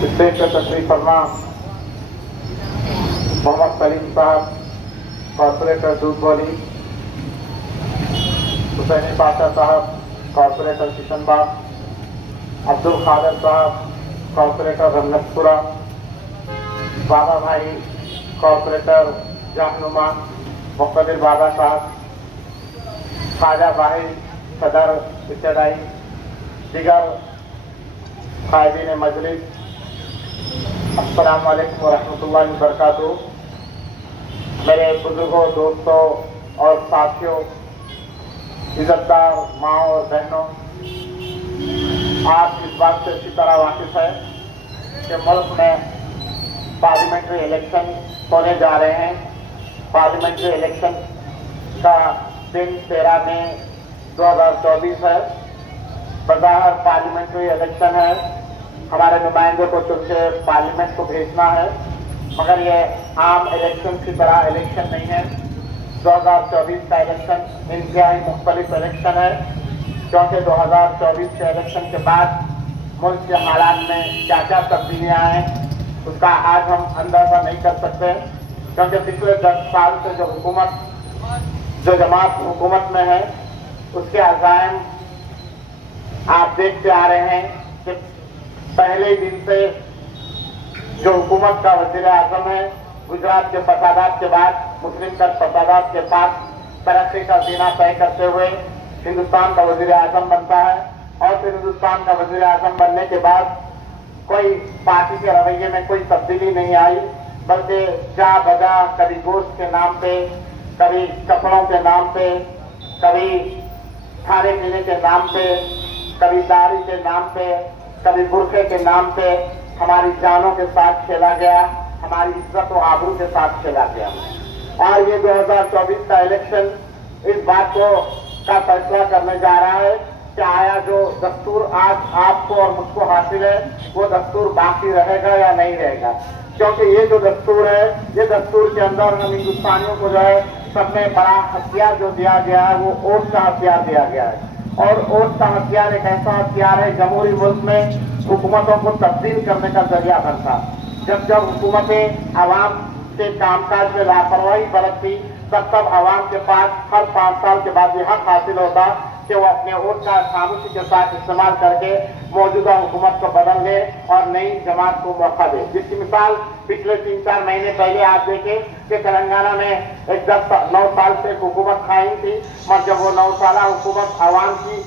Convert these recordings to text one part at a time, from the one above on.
Stage पर तशरीफ फरमा मोहम्मद सलीम साहब, कॉर्पोरेटर दूधगोली, हुसैनी पाशा साहब, कॉर्पोरेटर किशनबाग, अब्दुल खादर साहब, कॉर्पोरेटर रमनतपुरा, बाबा भाई, कॉर्पोरेटर जहनुमा, मुक़्तदिर बाबा साहब, ख्वाजा भाई, सदर इब्तदाई, दिगर कायदीन मजलिस, अस्सलामु अलैकुम व रहमतुल्लाहि व बरकातुहू। मेरे बुजुर्गों, दोस्तों और साथियों, इज्जतदार माँ और बहनों, आप इस बात से अच्छी तरह वाकिफ है कि मुल्क में पार्लियामेंट्री इलेक्शन होने जा रहे हैं। पार्लियामेंट्री इलेक्शन का दिन 13 मई 2024 है। बज़ाहिर पार्लियामेंट्री इलेक्शन है, हमारे नुमाइंदों को चुन के पार्लियामेंट को भेजना है, मगर ये आम इलेक्शन की तरह इलेक्शन नहीं है। 2024 का इलेक्शन इंतहाई मुख्तलिफ इलेक्शन है, क्योंकि 2024 के इलेक्शन के बाद मुल्क के हालात में क्या क्या तब्दीलियाँ हैं उसका आज हम अंदाजा नहीं कर सकते, क्योंकि पिछले 10 साल से जो जमात हुकूमत में है उसके अज़ाइम आप देखते आ रहे हैं कि पहले दिन से जो हुकूमत का वज़ीर आज़म है, गुजरात के फसादात के बाद, मुस्लिम कट फसादात के पास तरक्की का जीना तय करते हुए हिंदुस्तान का वज़ीर आज़म बनता है, और फिर हिंदुस्तान का वज़ीर आज़म बनने के बाद कोई पार्टी के रवैये में कोई तब्दीली नहीं आई, बल्कि जा बजा कभी गोश्त के नाम पे, कभी कपड़ों के नाम पे, कभी खाने पीने के नाम पे, कभी दाढ़ी के नाम पे, कभी बुरखे के नाम पे हमारी जानों के साथ खेला गया, हमारी इज्जत और आबरू के साथ खेला गया। और ये 2024 का इलेक्शन इस बात को का फैसला करने जा रहा है कि आया जो दस्तूर आज आपको और मुझको हासिल है वो दस्तूर बाकी रहेगा या नहीं रहेगा। क्योंकि ये जो दस्तूर है, ये दस्तूर के अंदर हम हिंदुस्तानियों को जो है सबसे बड़ा हथियार जो दिया गया है वो वोट का हथियार दिया गया है। और वोट का हथियार एक ऐसा हथियार है जमहूरी मुल्क में हुकूमतों को तब्दील करने का जरिया बनता। जब हुकूमतें आवाम के कामकाज में लापरवाही बरतती, तब आवाम के पास हर 5 साल के बाद ये हक हासिल होता कि वो अपने वोट का खामोशी के साथ इस्तेमाल करके मौजूदा हुकूमत को बदल दे और नई जमात को मौका दे। जिसकी मिसाल पिछले 3-4 महीने पहले आप देखें कि तेलंगाना में एक 9 साल से हुकूमत कायम थी, मगर जब वो 9 साल हुकूमत आवाम की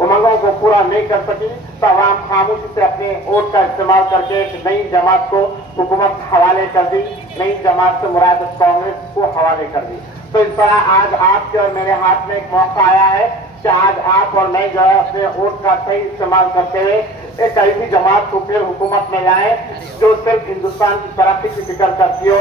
उमंगों को पूरा नहीं कर सकी तो आवाम खामोशी से अपने वोट का इस्तेमाल करके एक नई जमात को हुकूमत हवाले कर दी, नई जमात से मुराद कांग्रेस को हवाले कर दी। तो इस तरह आज आपके और मेरे हाथ में एक मौका आया है कि आज आप और मैं जो है अपने वोट का सही इस्तेमाल करते हुए एक ऐसी जमात को फिर हुकूमत में लाए जो सिर्फ हिंदुस्तान की तरक्की की फिक्र करती हो,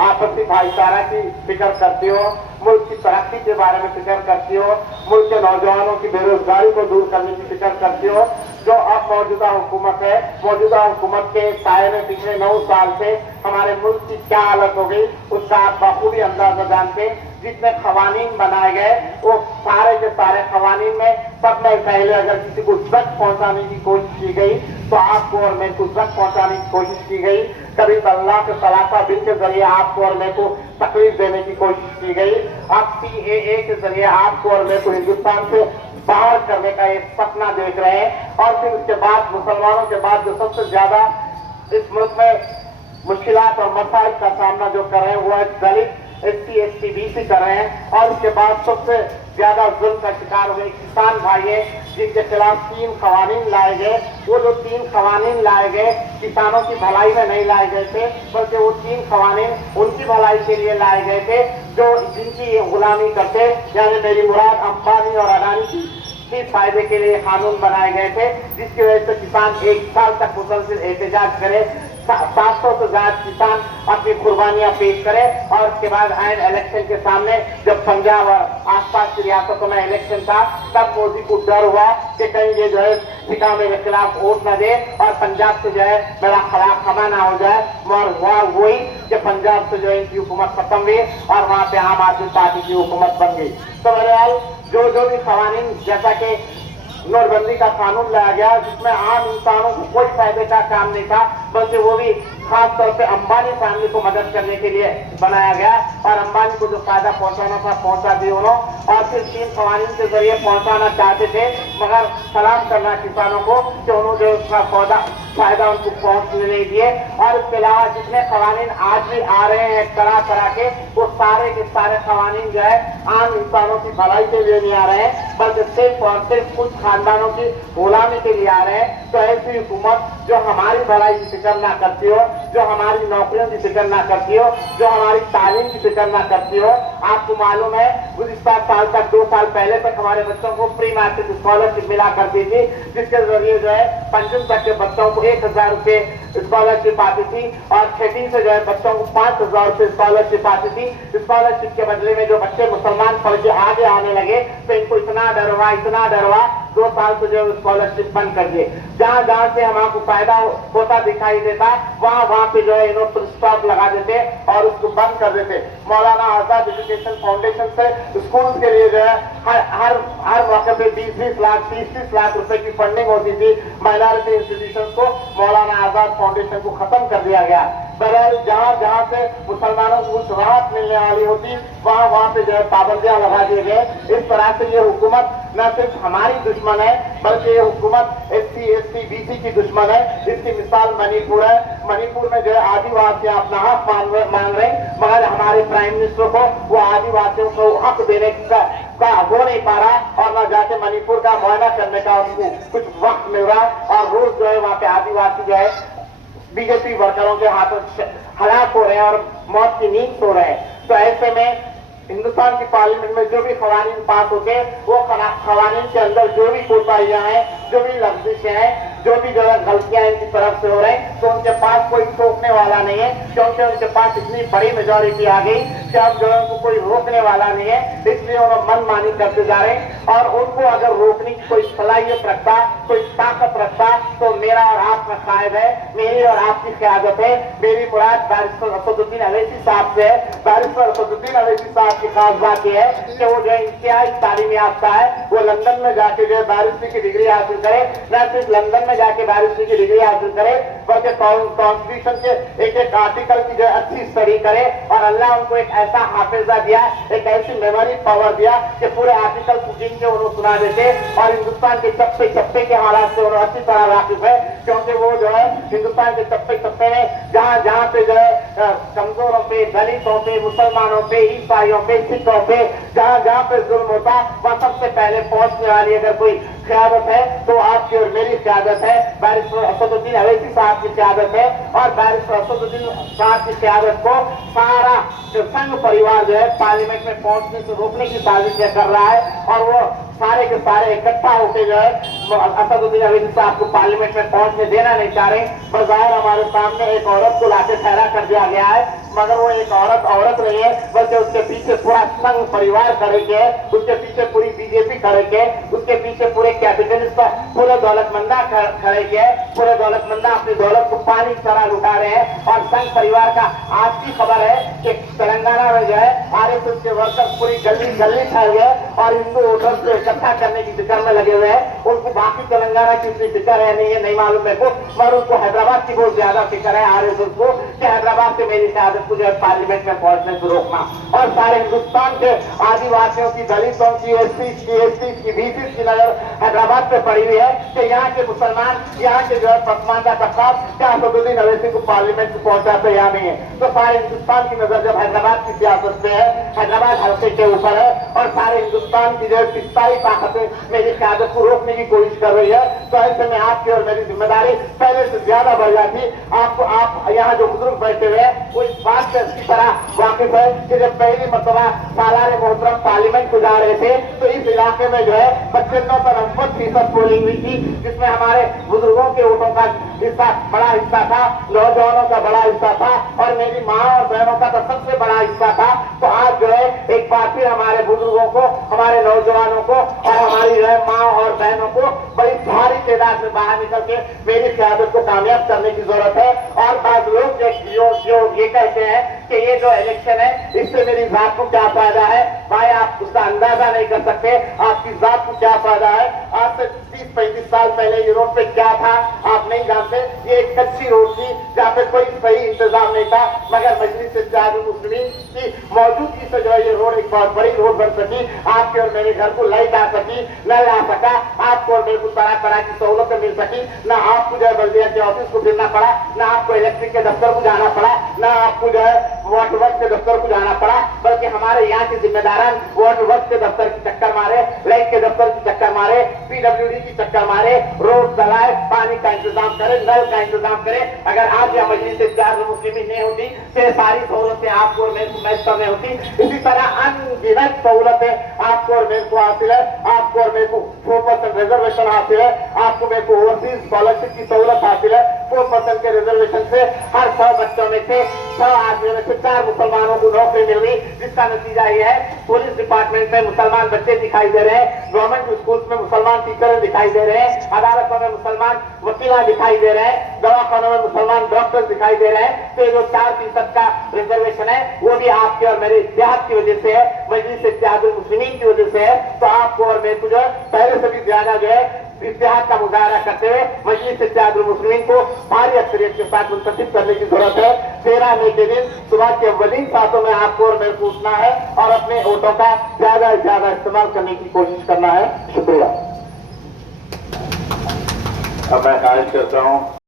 आपसी भाईचारा की फिक्र करती हो, मुल्क की तरक्की के बारे में फिक्र करती हो, मुल्क के नौजवानों की बेरोजगारी को दूर करने की फिक्र करती हो। जो अब मौजूदा हुकूमत है, मौजूदा हुकूमत के साये में पिछले 9 साल से हमारे मुल्क की क्या हालत हो गई उसका आप बखूबी अंदाजा जानते। जितने खवानीन बनाए गए वो सारे के सारे खवानीन में सब में पहले अगर किसी को जख्म पहुंचाने की कोशिश की गई तो आपको और मेरे को जख्म पहुंचाने की कोशिश की गई। कभी अल्लाह के सलासा बिल के जरिए आपको और मेरे को तकलीफ देने की कोशिश की गई। अब CAA के जरिए आपको और मेरे को हिंदुस्तान से बाहर करने का एक सपना देख रहे हैं। और फिर उसके बाद मुसलमानों के बाद जो सबसे ज्यादा इस मुल्क में मुश्किलात और मसाइल का सामना जो कर रहे हैं वो है दलित, SC, ST, BC कर रहे हैं। और उसके बाद सबसे ज्यादा जुल्म का शिकार हुए किसान भाई है, जिनके खिलाफ 3 खवानीन लाए गए। वो जो 3 खवानीन लाए गए किसानों की भलाई में नहीं लाए गए थे, बल्कि वो 3 खवानीन उनकी भलाई के लिए लाए गए थे जो जिनकी गुलामी करते, यानी मेरी मुराद अंबानी और अडानी की फायदे के लिए कानून बनाए गए थे, जिसकी वजह से किसान 1 साल तक मुसलसिल एहतजाज करे, 700 से ज्यादा किसान अपनी कुर्बानियां पेश करे। और उसके बाद आइन इलेक्शन के सामने जब पंजाब और आसपास की रियासतों में इलेक्शन था तब मोदी को डर हुआ कि कहीं ये जो है ठिका मेरे खिलाफ वोट न दे और पंजाब से जो है मेरा खिलाफ खमा ना हो जाए। और हुआ वही कि पंजाब से जो है इनकी हुकूमत खत्म हुई और वहां पे आम आदमी पार्टी की हुकूमत बन गई। तो बहरहाल जो भी खवानीन जैसा कि नोटबंदी का कानून लाया गया, जिसमें आम इंसानों को कोई फायदे का काम नहीं था, बल्कि वो भी खास तौर पे अंबानी फैमिली को मदद करने के लिए बनाया गया। और अंबानी को जो फायदा पहुंचाना था पहुंचा दिया उन्होंने। और फिर 3 कवानीन के जरिए पहुंचाना चाहते थे, मगर सलाम करना किसानों को कि उन्होंने जो उसका फायदा उनको पहुंचने नहीं दिए। और इसके अलावा जितने कवानीन आज भी आ रहे हैं तरह तरह के, वो सारे के सारे कवानीन जो है आम इंसानों की भलाई के लिए नहीं आ रहे हैं, बल्कि सिर्फ और सिर्फ कुछ खानदानों की गुलामी के लिए आ रहे हैं। तो ऐसी हुकूमत जो हमारी भलाई की फिक्र ना करती हो, जो हमारी नौकरियों की फिक्र ना करती हो, जो हमारी तालीम की फिक्र ना करती हो। आपको मालूम है गुज़िश्ता साल तक 2 साल पहले तक हमारे बच्चों को प्री मैट्रिक स्कॉलरशिप मिला करती थी, जिसके जरिए जो है 5वीं तक के बच्चों को 1,000 रुपये स्कॉलरशिप आती थी और 6वीं से जो है बच्चों को 5,000 रुपये स्कॉलरशिप आती थी। स्कॉलरशिप के बदले में जो बच्चे मुसलमान पढ़ के आगे आने लगे तो इनको इतना डर हुआ 2 साल से जो स्कॉलरशिप बंद कर दिए। जहाँ जहाँ से हमको फायदा होता दिखाई देता वहाँ पे जो है इन्होंने स्टॉप लगा देते और उसको बंद कर देते। मौलाना आजाद एजुकेशन फाउंडेशन से स्कूल के लिए जो है हर मौके पे 20-20 लाख 30-30 लाख रुपए की फंडिंग होती थी माइनॉरिटी इंस्टीट्यूशन को। मौलाना आजाद फाउंडेशन को खत्म कर दिया गया। बहरहाल जहाँ जहाँ से मुसलमानों को कुछ राहत मिलने वाली होती वहाँ पे जो है पाबंदियां लगा दिए गए। इस तरह से ये हुकूमत न सिर्फ हमारी दुश्मन है, बल्कि ये हुकूमत SC ST BC की दुश्मन है। इसकी मिसाल मणिपुर है। मणिपुर में जो है आदिवासी अपना हक मांग रहे हैं, मगर हमारे प्राइम मिनिस्टर को वो आदिवासियों को हक देने का हो नहीं पा रहा और न जाके मणिपुर का मुआयना करने का उनको कुछ वक्त मिल रहा और रोज जो है वहाँ पे आदिवासी जो है बीजेपी वर्करों के हाथों हलाक हो रहे हैं और मौत की नींद सो रहे हैं। तो ऐसे में हिंदुस्तान की पार्लियामेंट में जो भी कवानीन पास होते हैं वो कवानीन के अंदर जो भी कोताहियां हैं, जो भी लफ्जिशें हैं, जो भी जो गलतियां इनकी तरफ से हो रही हैं, तो उनके पास कोई रोकने वाला नहीं है, क्योंकि उनके पास इतनी बड़ी मेजोरिटी आ गई कि अब जो है उनको कोई रोकने वाला नहीं है। इसलिए उन्होंने मनमानी करते जा रहे हैं और उनको अगर रोकने की कोई सलाहियत रखता, कोई ताकत रखता तो मेरा और आपका कायद है, मेरी और आपकी क़यादत है। मेरी मुराद बैरिस्टर असदुद्दीन अवैसी साहब से है। बैरिस्टर असदुद्दीन अवैसी साहब की खास बात यह है कि वो जो है इंतहाई तालीम याफ्ता है। वो लंदन में जाके जो है बैरिस्ट्री की डिग्री हासिल करे, न सिर्फ लंदन में जाके बैरिस्ट्री की डिग्री हासिल करे, बल्कि कॉन्स्टिट्यूशन के एक आर्टिकल की जो है अच्छी स्टडी करे। और अल्लाह उनको एक ऐसा हाफिजा दिया, एक ऐसी मेमोरी पावर दिया कि पूरे आर्टिकल गिन के उन्होंने सुना देते और हिंदुस्तान के चप्पे चप्पे के हालात से उन्होंने अच्छी तरह वाकिफ है, क्योंकि वो जो है हिंदुस्तान के चप्पे चप्पे में जहाँ जहाँ पे जो है कमजोरों पे, दलितों पे, मुसलमानों पे, ईसाइयों पे, सिखों पे जहाँ जहाँ पे जुल्म होता वह सबसे पहले पहुंचने वाली अगर कोई क़यादत है तो आपकी और मेरी क़यादत है। बैरिस्टर असदुद्दीन अवैसी साहब की क़यादत है और बैरिस्टर असदुद्दीन साहब की क़यादत को सारा संघ परिवार जो है पार्लियामेंट में पहुंचने से रोकने की साजिशें कर रहा है और वो सारे के सारे इकट्ठा होकर जो है असदुद्दीन अवैसी साहब को पार्लियामेंट में पहुंचने देना नहीं चाह रहे। बज़ाहिर हमारे सामने एक औरत को लाके ठहरा कर दिया गया है, मगर वो एक औरत नहीं है, बल्कि उसके पीछे पूरा संघ परिवार खड़े के, उसके पीछे पूरी बीजेपी खड़े के, उसके पीछे पूरे कैपिटलिस्ट पूरे दौलतमंदा खड़े के, पूरे दौलतमंदा अपनी दौलत को पानी की तरह लुटा रहे हैं। और संघ परिवार का आज की खबर है कि तेलंगाना में जो है RSS के वर्कर्स पूरी गली गली फैल गए और हिंदू वोटर्स को इकट्ठा करने की फिक्र में लगे हुए हैं। उनको बाकी तेलंगाना की उतनी फिक्र है नहीं है, नहीं मालूम मेरे को, मगर उनको हैदराबाद की बहुत ज्यादा फिक्र है RSS को कि हैदराबाद से मेरी क़यादत को जो है पार्लियामेंट में पहुंचने से रोकना। और सारे हिंदुस्तान के आदिवासियों की, दलितों की, SC की BC की नजर हैदराबाद पे पड़ी हुई है कि यहाँ के मुसलमान, यहाँ के जो है पसमानदा तबका क्या असदुद्दीन अवैसी को पार्लियामेंट को पहुंचाते या नहीं है। तो सारे हिंदुस्तान की नजर जब हैदराबाद की सियासत पे है, हैदराबाद हल्के के ऊपर है और सारे हिंदुस्तान की जो है पिस्ताई ताकतें मेरी क़यादत को रोकने की कोशिश कर रही है, तो ऐसे में आपकी और मेरी जिम्मेदारी पहले से ज्यादा बढ़ जाती। आप यहाँ जो बुजुर्ग बैठे हुए हैं वो इस बात से अच्छी तरह वाकिफ है कि जब पहली मरतबा सालार मोहतरम पार्लियामेंट को जा रहे थे तो इस इलाके में जो है 95% पोलिंग हुई थी, जिसमें हमारे बुजुर्गों के वोटों का हिस्सा बड़ा हिस्सा था, नौजवानों का बड़ा हिस्सा था और मेरी माँ और बहनों का तो सबसे बड़ा हिस्सा था। तो आज जो है एक बार फिर हमारे बुजुर्गों को, हमारे नौजवानों को और हमारी जो है माँ और बहनों को बड़ी भारी तादाद में बाहर निकल के मेरी क़यादत को कामयाब करने की जरूरत है। और बाद लोग जो लोग ये कहते हैं कि ये जो इलेक्शन है इससे मेरी जात को क्या फायदा है। भाई आप उसका अंदाजा नहीं कर सकते आपकी जात को क्या फायदा है। आज से 30-35 साल पहले ये रोड पे क्या था आप नहीं जानते। ये एक कच्ची रोड थी जहाँ पे कोई सही इंतजाम नहीं था, मगर मजलिस इत्तेहादुल मुस्लिमीन की मौजूदगी से जो है ये रोड एक बहुत बड़ी रोड बन सकी। आपके और मेरे घर को लाइट आ सकी, नल आ सका, आपको और मेरे को तरह तरह की सहूलतें मिल सकी। ना आपको जो है बल्दिया के ऑफिस को फिरना पड़ा, ना आपको इलेक्ट्रिक के दफ्तर को जाना पड़ा, ना आपको जो है वाटर वर्क के दफ्तर को जाना पड़ा, बल्कि हमारे यहाँ के जिम्मेदारान वाटर वर्क के दफ्तर की चक्कर मारे, लाइट के दफ्तर की चक्कर मारे, PWD की चक्कर मारे, रोड चलाए, पानी का इंतजाम करे, नल का इंतजाम करे। अगर आज यह मजलिस इत्तेहादुल मुस्लिमीन नहीं होती तो ये सारी सहूलतें आपको और मेरे को मैसर नहीं होती। इसी तरह अनगिनत सहूलतें आपको और मेरे को हासिल है। आपको और मेरे को 4% रिजर्वेशन हासिल है, आपको मेरे को ओवरसीज स्कॉलरशिप की सहूलत हासिल है। 4% के रिजर्वेशन से हर 100 बच्चों में से 6 आदमियों में से 4 मुसलमानों को नौकरी मिल गई, जिसका नतीजा ये है पुलिस डिपार्टमेंट में मुसलमान बच्चे दिखाई दे रहे हैं, गवर्नमेंट स्कूल्स में मुसलमान टीचर दिखाई दे रहे हैं, अदालतों में मुसलमान वकील दिखाई दे रहे हैं, दवाखानों में मुसलमान डॉक्टर दिखाई दे रहे हैं। तो जो 4% का रिजर्वेशन है वो भी आपके और मेरे इत्तेहाद की वजह से है, मजलिस इत्तेहादुल मुस्लिमीन की वजह से है। तो आपको और मेरे को जो है पहले से भी ज्यादा जो है इत्तेहाद का मुजाहरा करते हुए मजलिस इत्तेहादुल मुस्लिमीन को भारी अक्सरियत के साथ मुंतखब करने की जरूरत है। 13 मई के दिन सुबह के अव्वलीन सातों में आपको और मेरे को उठना है और अपने वोटों का ज्यादा से ज्यादा इस्तेमाल करने की कोशिश करना है। शुक्रिया। अब मैं ख्वाहिश करता हूँ